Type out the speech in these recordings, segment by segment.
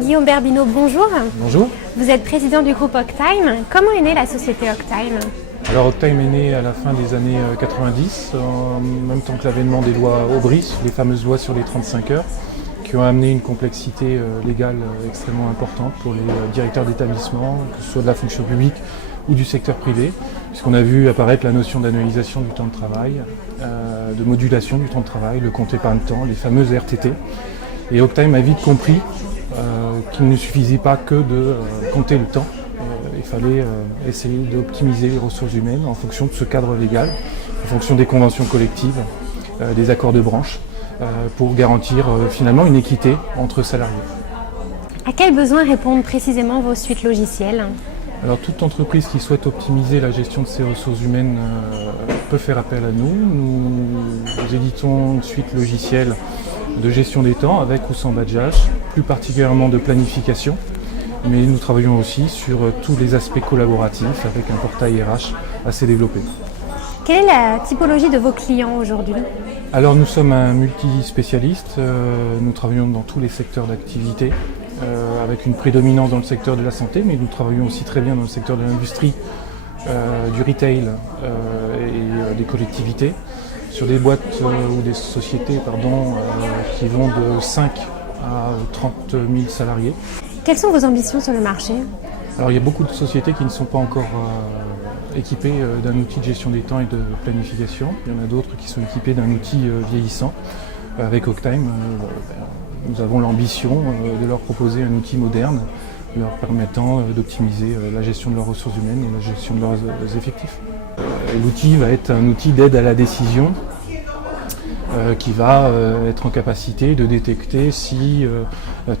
Guillaume Berbino, bonjour. Bonjour. Vous êtes président du groupe Octime. Comment est née la société Octime? Alors Octime est né à la fin des années 90, en même temps que l'avènement des lois Aubry, les fameuses lois sur les 35 heures, qui ont amené une complexité légale extrêmement importante pour les directeurs d'établissement, que ce soit de la fonction publique ou du secteur privé, puisqu'on a vu apparaître la notion d'annualisation du temps de travail, de modulation du temps de travail, le compte épargne-temps, les fameuses RTT. Et Octime a vite compris qu'il ne suffisait pas que de compter le temps. Il fallait essayer d'optimiser les ressources humaines en fonction de ce cadre légal, en fonction des conventions collectives, des accords de branche, pour garantir finalement une équité entre salariés. À quels besoins répondent précisément vos suites logicielles? Alors toute entreprise qui souhaite optimiser la gestion de ses ressources humaines peut faire appel à nous. Nous éditons une suite logicielle de gestion des temps avec ou sans badgeage, plus particulièrement de planification, mais nous travaillons aussi sur tous les aspects collaboratifs avec un portail RH assez développé. Quelle est la typologie de vos clients aujourd'hui? Alors nous sommes un multispécialiste, nous travaillons dans tous les secteurs d'activité, avec une prédominance dans le secteur de la santé, mais nous travaillons aussi très bien dans le secteur de l'industrie, du retail et des collectivités, sur des boîtes ou des sociétés qui vont de 5 à 30 000 salariés. Quelles sont vos ambitions sur le marché? Alors il y a beaucoup de sociétés qui ne sont pas encore équipées d'un outil de gestion des temps et de planification. Il y en a d'autres qui sont équipées d'un outil vieillissant. Avec Octime, nous avons l'ambition de leur proposer un outil moderne, leur permettant d'optimiser la gestion de leurs ressources humaines et la gestion de leurs effectifs. L'outil va être un outil d'aide à la décision qui va être en capacité de détecter si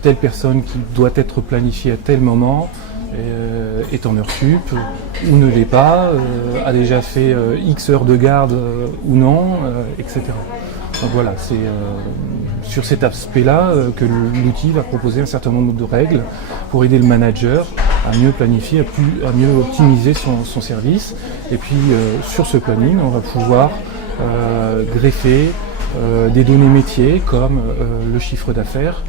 telle personne qui doit être planifiée à tel moment est en heure sup ou ne l'est pas, a déjà fait X heures de garde ou non, etc. Donc voilà, c'est sur cet aspect-là que l'outil va proposer un certain nombre de règles pour aider le manager à mieux planifier, à mieux optimiser son service. Et puis sur ce planning, on va pouvoir greffer des données métiers comme le chiffre d'affaires,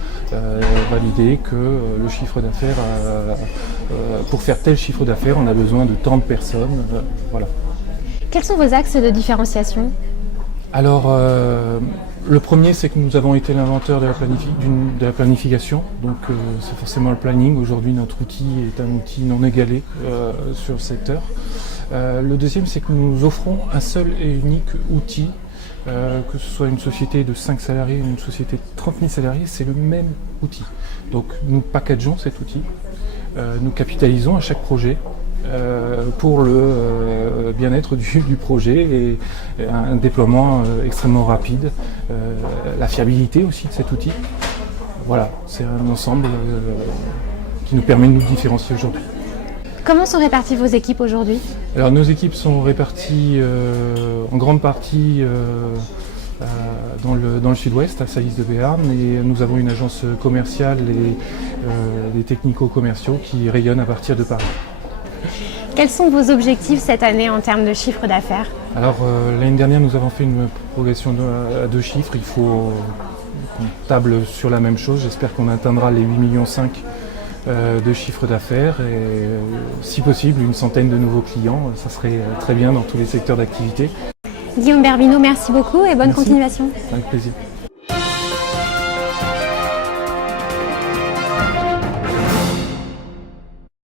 valider que le chiffre d'affaires, pour faire tel chiffre d'affaires, on a besoin de tant de personnes. Voilà. Quels sont vos axes de différenciation? Alors, le premier, c'est que nous avons été l'inventeur de la planification, donc c'est forcément le planning. Aujourd'hui, notre outil est un outil non égalé sur le secteur. Le deuxième, c'est que nous offrons un seul et unique outil, que ce soit une société de 5 salariés ou une société de 30 000 salariés, c'est le même outil. Donc, nous packageons cet outil, nous capitalisons à chaque projet, pour le bien-être du projet et un déploiement extrêmement rapide, la fiabilité aussi de cet outil. Voilà, c'est un ensemble qui nous permet de nous différencier aujourd'hui. Comment sont réparties vos équipes aujourd'hui? Alors nos équipes sont réparties en grande partie dans le sud-ouest, à Sailly de Béarn, et nous avons une agence commerciale et des technico-commerciaux qui rayonnent à partir de Paris. Quels sont vos objectifs cette année en termes de chiffre d'affaires? Alors l'année dernière, nous avons fait une progression à 2 chiffres. Il faut qu'on table sur la même chose. J'espère qu'on atteindra les 8,5 millions de chiffre d'affaires et si possible une centaine de nouveaux clients. Ça serait très bien dans tous les secteurs d'activité. Guillaume Berbino, merci beaucoup et bonne Merci. continuation. Avec plaisir.